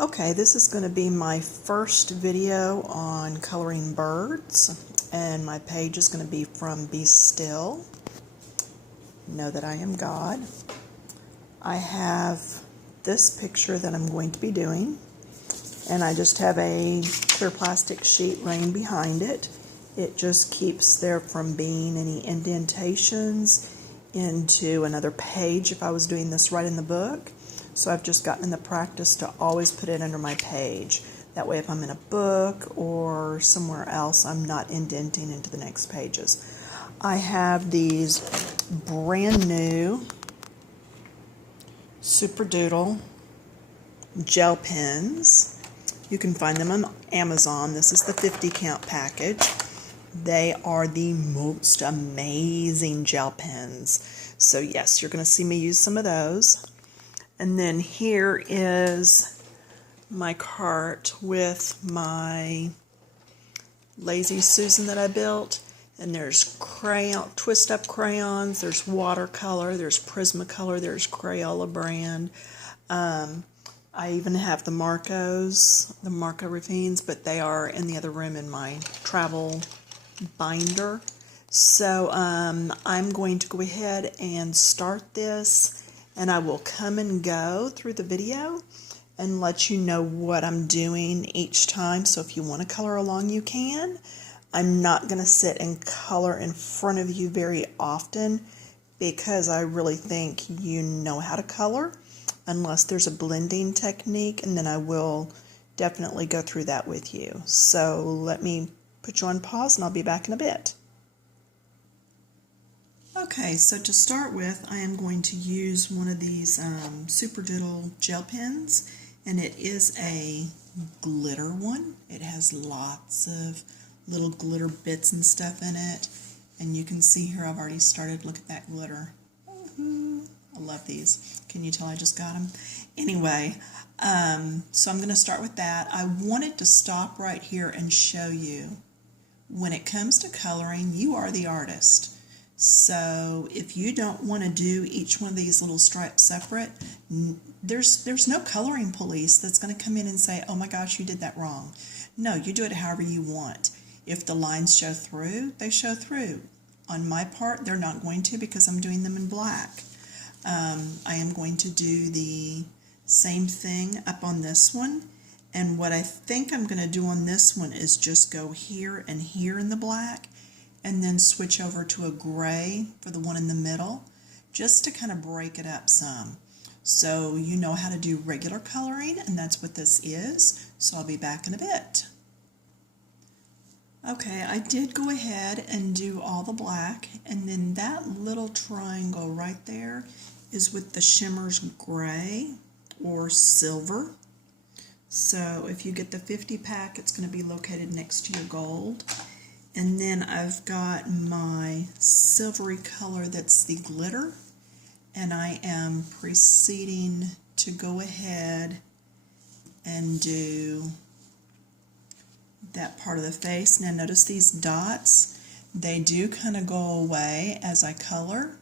Okay, this is going to be my first video on coloring birds, and my page is going to be from Be Still, Know That I Am God. I have this picture that I'm going to be doing, and I just have a clear plastic sheet laying behind it. It just keeps there from being any indentations into another page if I was doing this right in the book. So I've just gotten in the practice to always put it under my page. That way if I'm in a book or somewhere else, I'm not indenting into the next pages. I have these brand new Super Doodle gel pens. You can find them on Amazon. This is the 50 count package. They are the most amazing gel pens. So yes, you're going to see me use some of those. And then here is my cart with my Lazy Susan that I built. And there's crayon, twist up crayons, there's watercolor, there's Prismacolor, there's Crayola brand. I even have the Marcos, the Marco Ravines, but they are in the other room in my travel binder. So I'm going to go ahead and start this, and I will come and go through the video and let you know what I'm doing each time. So if you want to color along, you can. I'm not going to sit and color in front of you very often because I really think you know how to color, unless there's a blending technique, and then I will definitely go through that with you. So let me put you on pause and I'll be back in a bit. Okay, so to start with, I am going to use one of these Super Doodle gel pens, and it is a glitter one. It has lots of little glitter bits and stuff in it, and you can see here I've already started. Look at that glitter. I love these. Can you tell I just got them? Anyway, so I'm going to start with that. I wanted to stop right here and show you, when it comes to coloring, you are the artist. So if you don't want to do each one of these little stripes separate, there's no coloring police that's going to come in and say, oh my gosh, you did that wrong. No, you do it however you want. If the lines show through, they show through. On my part, they're not going to because I'm doing them in black. I am going to do the same thing up on this one. And what I think I'm going to do on this one is just go here and here in the black, and then switch over to a gray for the one in the middle, just to kind of break it up some. So you know how to do regular coloring, and that's what this is. So I'll be back in a bit. Okay, I did go ahead and do all the black, and then that little triangle right there is with the shimmers gray or silver. So if you get the 50 pack, it's going to be located next to your gold. And then I've got my silvery color that's the glitter, and I am proceeding to go ahead and do that part of the face. Now notice these dots, they do kind of go away as I color,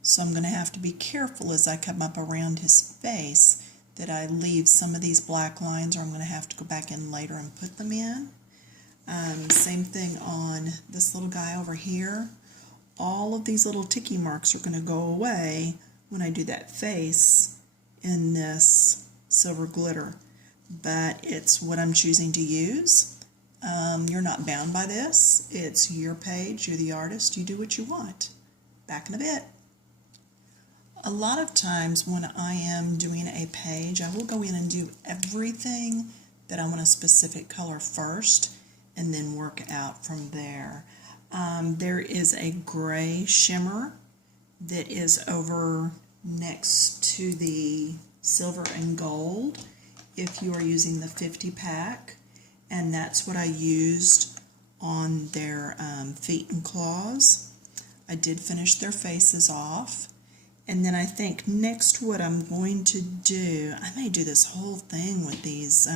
so I'm going to have to be careful as I come up around his face that I leave some of these black lines, or I'm going to have to go back in later and put them in. Same thing on this little guy over here. All of these little ticky marks are going to go away when I do that face in this silver glitter, but it's what I'm choosing to use. You're not bound by this. It's your page. You're the artist. You do what you want. Back in a bit. A lot of times when I am doing a page, I will go in and do everything that I want a specific color first, and then work out from there. There is a gray shimmer that is over next to the silver and gold if you are using the 50 pack, and that's what I used on their feet and claws. I did finish their faces off, and then I think next what I'm going to do, I may do this whole thing with these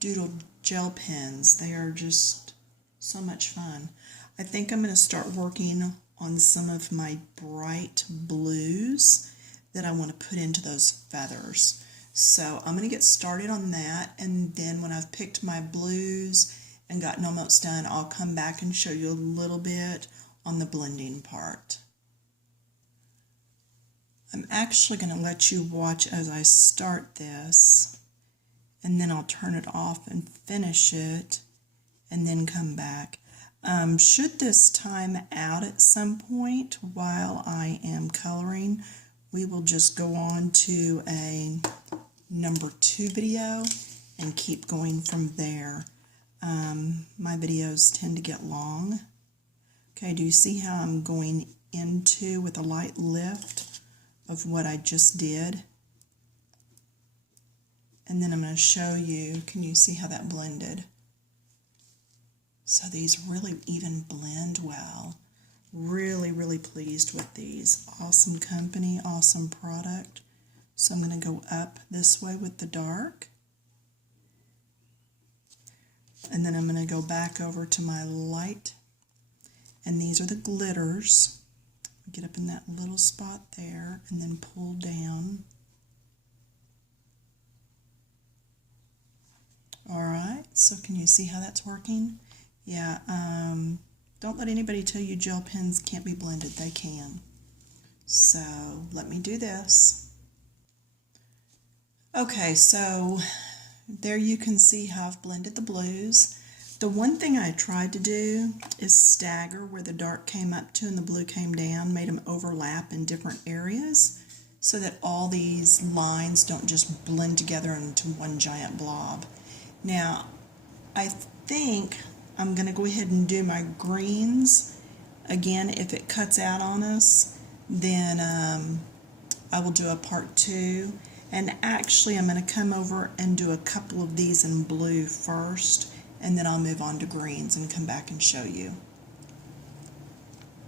Doodle gel pens. They are just so much fun. I think I'm going to start working on some of my bright blues that I want to put into those feathers. So I'm going to get started on that, and then when I've picked my blues and gotten almost done, I'll come back and show you a little bit on the blending part. I'm actually going to let you watch as I start this, and then I'll turn it off and finish it, and then come back. Should this time out at some point while I am coloring, we will just go on to a number 2 video and keep going from there. My videos tend to get long. Okay, do you see how I'm going into with a light lift of what I just did? And then I'm going to show you, can you see how that blended? So these really even blend well. Really, really pleased with these. Awesome company, awesome product. So I'm going to go up this way with the dark. And then I'm going to go back over to my light. And these are the glitters. Get up in that little spot there and then pull down. Alright, so can you see how that's working? Yeah, don't let anybody tell you gel pens can't be blended. They can. So let me do this. Okay, so there you can see how I've blended the blues. The one thing I tried to do is stagger where the dark came up to and the blue came down, made them overlap in different areas so that all these lines don't just blend together into one giant blob. Now, I think I'm going to go ahead and do my greens. Again, if it cuts out on us, then I will do a part 2. And actually, I'm going to come over and do a couple of these in blue first, and then I'll move on to greens and come back and show you.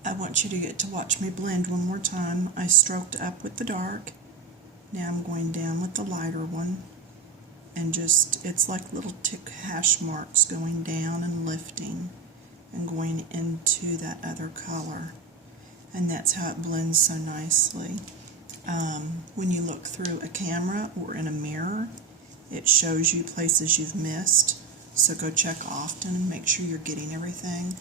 I want you to get to watch me blend one more time. I stroked up with the dark. Now I'm going down with the lighter one. And just, it's like little tick hash marks going down and lifting and going into that other color. And that's how it blends so nicely. When you look through a camera or in a mirror, it shows you places you've missed. So go check often and make sure you're getting everything.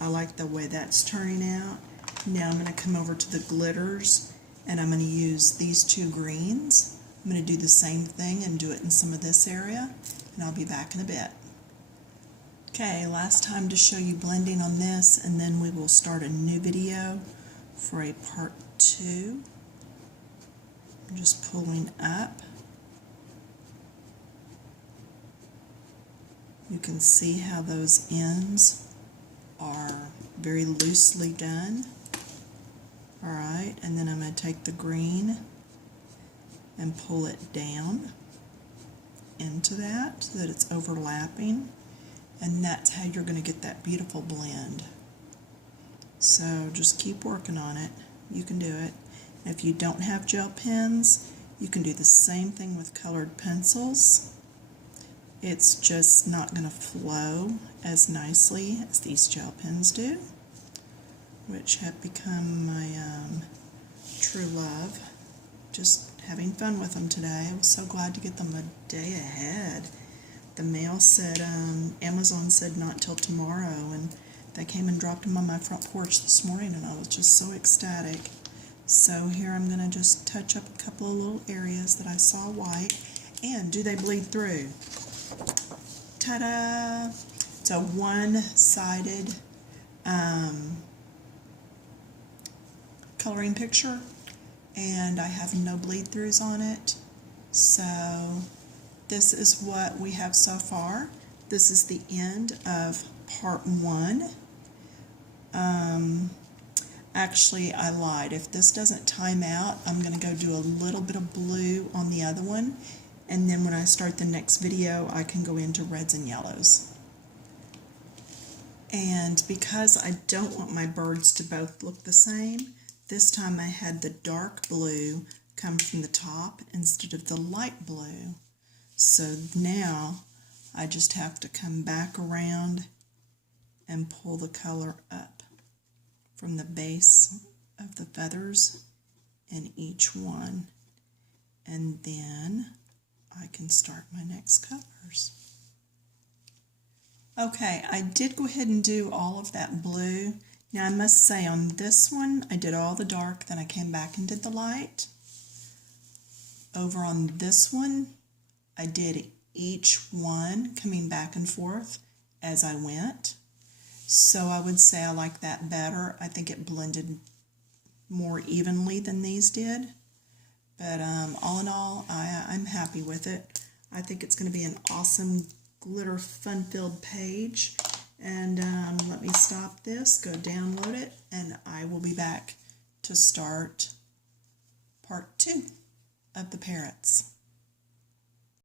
I like the way that's turning out. Now I'm going to come over to the glitters, and I'm going to use these 2 greens. I'm going to do the same thing and do it in some of this area, and I'll be back in a bit. Okay, last time to show you blending on this, and then we will start a new video for a part 2. I'm just pulling up. You can see how those ends are very loosely done. Alright, and then I'm going to take the green and pull it down into that so that it's overlapping, and that's how you're going to get that beautiful blend. So just keep working on it. You can do it. If you don't have gel pens, you can do the same thing with colored pencils. It's just not going to flow as nicely as these gel pens do, which have become my true love. Just having fun with them today. I was so glad to get them a day ahead. The mail said, Amazon said not till tomorrow, and they came and dropped them on my front porch this morning, and I was just so ecstatic. So here I'm going to just touch up a couple of little areas that I saw white, and do they bleed through? Ta-da! It's a one-sided coloring picture, and I have no bleed-throughs on it. So this is what we have so far. This is the end of part 1. Actually, I lied. If this doesn't time out, I'm going to go do a little bit of blue on the other one, and then when I start the next video, I can go into reds and yellows. And because I don't want my birds to both look the same, this time I had the dark blue come from the top instead of the light blue. So now I just have to come back around and pull the color up from the base of the feathers in each one. And then I can start my next colors. Okay, I did go ahead and do all of that blue. Now I must say on this one, I did all the dark, then I came back and did the light. Over on this one, I did each one coming back and forth as I went. So I would say I like that better. I think it blended more evenly than these did. But all in all, I'm happy with it. I think it's going to be an awesome glitter fun-filled page. And let me stop this, go download it, and I will be back to start part 2 of the parrots.